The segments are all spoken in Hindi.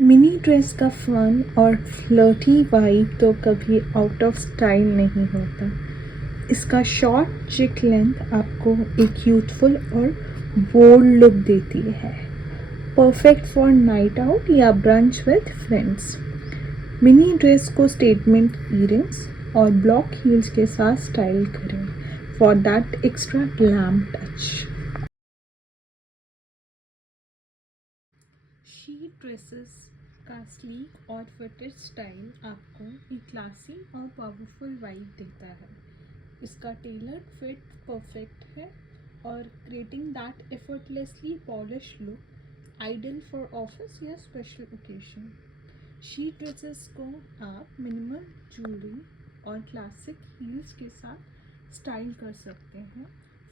मिनी ड्रेस का फन और फ्लर्टी वाइब तो कभी आउट ऑफ स्टाइल नहीं होता। इसका शॉर्ट चिक लेंथ आपको एक यूथफुल और बोल्ड लुक देती है, परफेक्ट फॉर नाइट आउट या brunch with friends. Mini dress को स्टेटमेंट ईयरिंग्स और ब्लॉक हील्स के साथ स्टाइल करें for that extra glam touch. Sheet dresses का स्लीक और फिटेड स्टाइल आपको एक क्लासी और पावरफुल वाइब देता है। इसका टेलर्ड फिट परफेक्ट है और creating that effortlessly polish look ideal for office या स्पेशल ओकेजन। शीट ड्रेसेस को आप मिनिमल ज्वेलरी और क्लासिक हील्स के साथ स्टाइल कर सकते हैं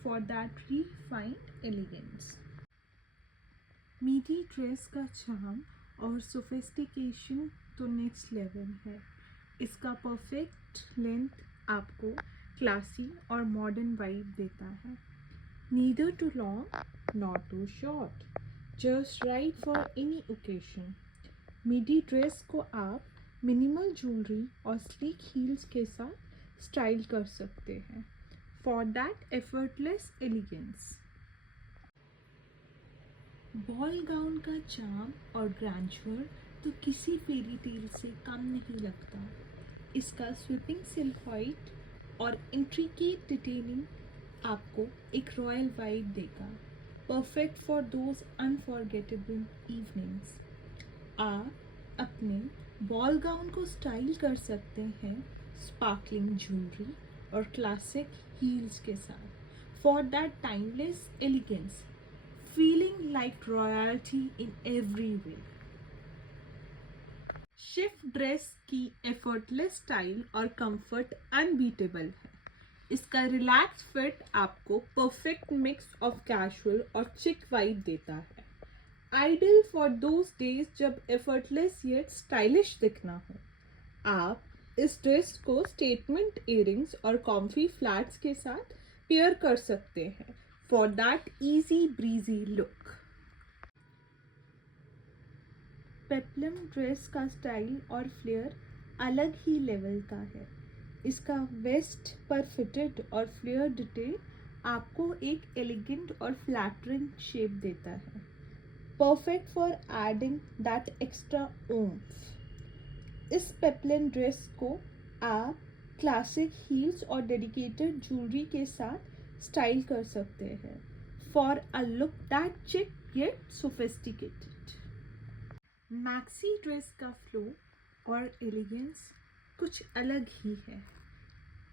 for that refined elegance. Midi dress का चार्म और सोफिस्टिकेशन तो नेक्स्ट लेवल है। इसका परफेक्ट लेंथ आपको क्लासी और मॉडर्न वाइब देता है। Neither too long not too short, just right for any occasion. Midi dress को आप मिनिमल ज्वेलरी और स्लीक हील्स के साथ स्टाइल कर सकते हैं for that effortless elegance. Ball gown का चार्म और ग्रैंडर तो किसी फेरी टेल से कम नहीं लगता। इसका स्वीपिंग सिल्हॉइट और इंट्रिकेट डिटेलिंग आपको एक रॉयल वाइब देगा, perfect for those unforgettable evenings. आप अपने बॉल गाउन को स्टाइल कर सकते हैं स्पार्कलिंग ज्वेलरी और क्लासिक हील्स के साथ for that timeless elegance, feeling like royalty in every way. Shift dress की एफर्टलेस स्टाइल और कंफर्ट अनबीटेबल है। इसका रिलैक्स फिट आपको परफेक्ट मिक्स ऑफ कैजुअल और चिक वाइब देता है, आइडियल फॉर दोज डेज जब एफर्टलेस येट स्टाइलिश दिखना हो। आप इस ड्रेस को स्टेटमेंट इयरिंग्स और कॉम्फी फ्लैट्स के साथ पेयर कर सकते हैं for that easy breezy look. Peplum dress का स्टाइल और फ्लेयर अलग ही लेवल का है। इसका वेस्ट पर फिटेड और फ्लेयर डिटेल आपको एक एलिगेंट और फ्लैटरिंग शेप देता है, perfect for adding that extra oomph। इस पेप्लम ड्रेस को आप क्लासिक हील्स और डेडिकेटेड ज्वेलरी के साथ स्टाइल कर सकते हैं फॉर अ लुक दैट चिक येट सोफिस्टिकेटेड। मैक्सी ड्रेस का फ्लो और एलिगेंस कुछ अलग ही है।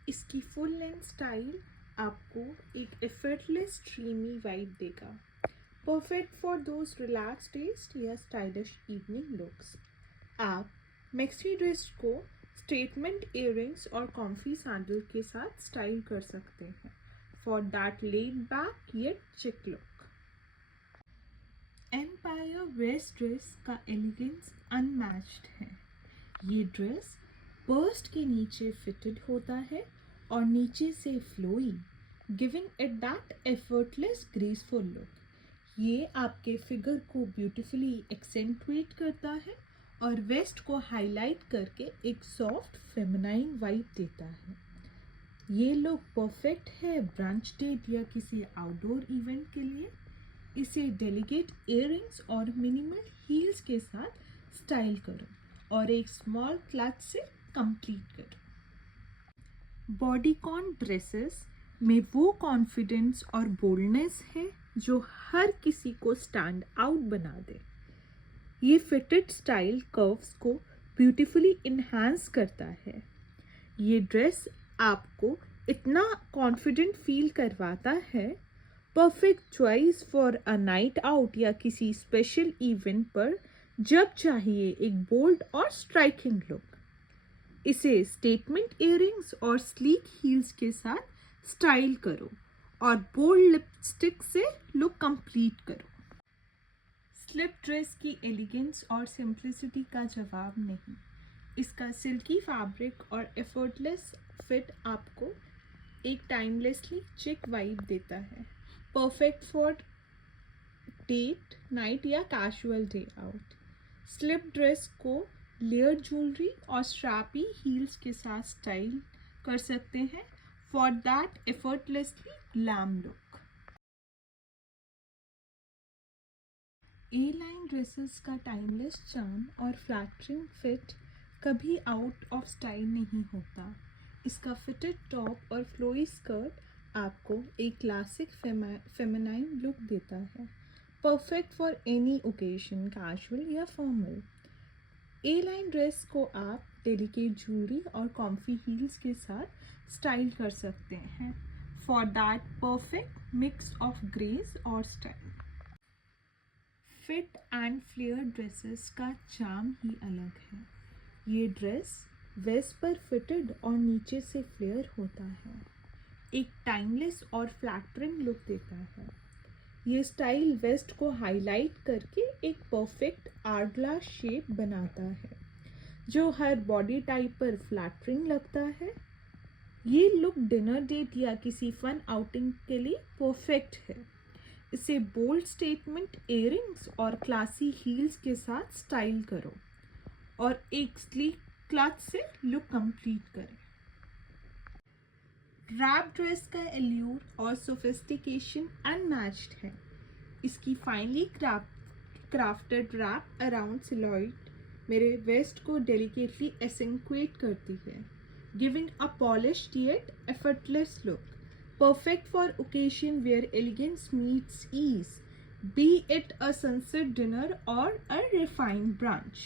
इसकी फुल लेंथ स्टाइल आपको एक एफर्टलेस ड्रीमी वाइब देगा, perfect for those relax test या स्टाइलिश इवनिंग लुक्स। आप मैक्सी ड्रेस को स्टेटमेंट इयरिंग्स और कॉम्फी सैंडल के साथ स्टाइल कर सकते हैं for that laid back yet chic look. Empire waist dress का एलिगेंस अनमैच्ड है। ये ड्रेस बर्स्ट के नीचे फिटेड होता है और नीचे से flowy, giving it that effortless graceful look. ये आपके फिगर को ब्यूटिफुली एक्सेंटुएट करता है और वेस्ट को हाईलाइट करके एक सॉफ्ट फेमिनाइन वाइब देता है। ये लुक परफेक्ट है ब्रंच डेट या किसी आउटडोर इवेंट के लिए। इसे डेलिकेट इयरिंग्स और मिनिमल हील्स के साथ स्टाइल करो और एक स्मॉल क्लच से कंप्लीट करो। बॉडीकॉन ड्रेसेस में वो कॉन्फिडेंस और बोल्डनेस है जो हर किसी को स्टैंड आउट बना दे। ये फिटेड स्टाइल कर्व्स को ब्यूटीफुली इन्हांस करता है। ये ड्रेस आपको इतना कॉन्फिडेंट फील करवाता है, perfect choice for a night out या किसी स्पेशल इवेंट पर जब चाहिए एक बोल्ड और स्ट्राइकिंग लुक। इसे स्टेटमेंट इयरिंग्स और स्लीक हील्स के साथ स्टाइल करो और बोल्ड लिपस्टिक से लुक कंप्लीट करो। स्लिप ड्रेस की एलिगेंस और सिंप्लिसिटी का जवाब नहीं। इसका सिल्की फैब्रिक और एफर्टलेस फिट आपको एक टाइमलेसली चिक वाइब देता है, परफेक्ट फॉर डेट नाइट या casual day out. Slip dress को लेयर ज्वेलरी और स्ट्रैपी हील्स के साथ स्टाइल कर सकते हैं for that effortlessly glam look. A line dresses का टाइमलेस चार्म और फ्लैटरिंग फिट कभी आउट ऑफ स्टाइल नहीं होता। इसका फिटेड टॉप और फ्लोई स्कर्ट आपको एक क्लासिक फेमिनाइन लुक देता है, perfect for any occasion, casual या फॉर्मल। ए लाइन ड्रेस को आप डेलिकेट ज्वेलरी और कॉम्फी हील्स के साथ स्टाइल कर सकते हैं for that perfect mix of grace और style. Fit and flare dresses का चार्म ही अलग है। ये ड्रेस वेस्ट पर फिटेड और नीचे से फ्लेयर होता है, एक टाइमलेस और फ्लैटरिंग लुक देता है। ये स्टाइल वेस्ट को हाईलाइट करके एक परफेक्ट आर्टग्लास शेप बनाता है जो हर बॉडी टाइप पर फ्लैटरिंग लगता है। ये लुक डिनर डेट या किसी फन आउटिंग के लिए परफेक्ट है। इसे बोल्ड स्टेटमेंट इयररिंग्स और क्लासी हील्स के साथ स्टाइल करो और एक स्लीक क्लच से लुक कंप्लीट करें। रैप ड्रेस का एल्यूर और सोफिस्टिकेशन अनमैच्ड है। इसकी फाइनली क्राफ्टेड रैप अराउंड सिलॉइड मेरे वेस्ट को डेलिकेटली एसेंक्वेट करती है, giving a polished yet effortless look, perfect for occasion where elegance meets ease, be it a sunset dinner or a refined brunch.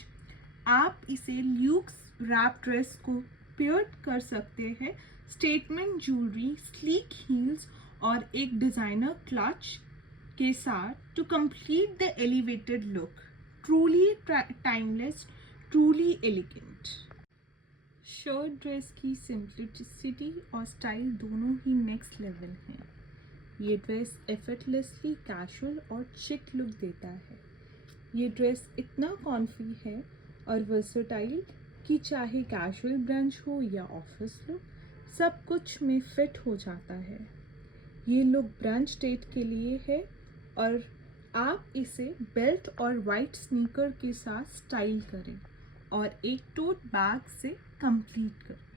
आप इसे ल्यूक्स रैप ड्रेस को पेयर कर सकते हैं स्टेटमेंट ज्वेलरी, स्लीक हील्स और एक डिज़ाइनर क्लच के साथ to complete the elevated look. Truly timeless, truly elegant. Shirt dress की सिंप्लिसिटी और स्टाइल दोनों ही नेक्स्ट लेवल हैं। ये ड्रेस एफर्टलेसली कैजुअल और चिक लुक देता है। ये ड्रेस इतना कॉन्फी है और वर्सेटाइल कि चाहे कैजुअल ब्रंच हो या ऑफिस लुक, सब कुछ में फिट हो जाता है। ये लुक ब्रंच डेट के लिए है और आप इसे बेल्ट और वाइट स्नीकर के साथ स्टाइल करें और एक टोट बैग से कंप्लीट करें।